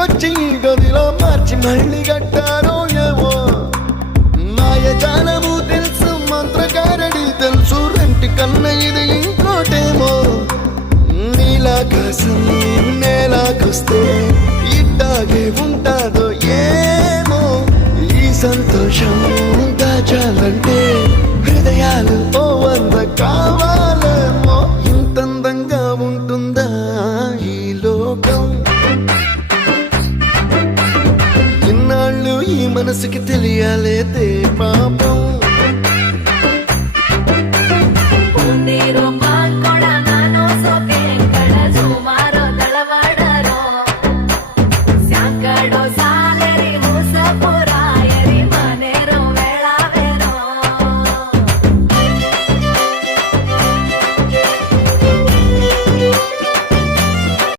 ఇంటికొచ్చి గదిలో మార్చి మళ్ళీ కట్టారో ఏమో మాయజాలము తెలుసు మంత్రకారడి తెలుసు రెంటి కన్న ఇది ఇంకోటేమో నీలాకాశం నేలాకొస్తే ఇట్టాగే ఉంటాదో ఏమో ఈ సంతోషం దాచాలంటే హృదయాలు ఓ వంద కావాలేమో ఇంతందంగా ఉంటుందా ఈ లోకం ఇన్నాళ్ళు ఈ మనసుకి తెలియాలే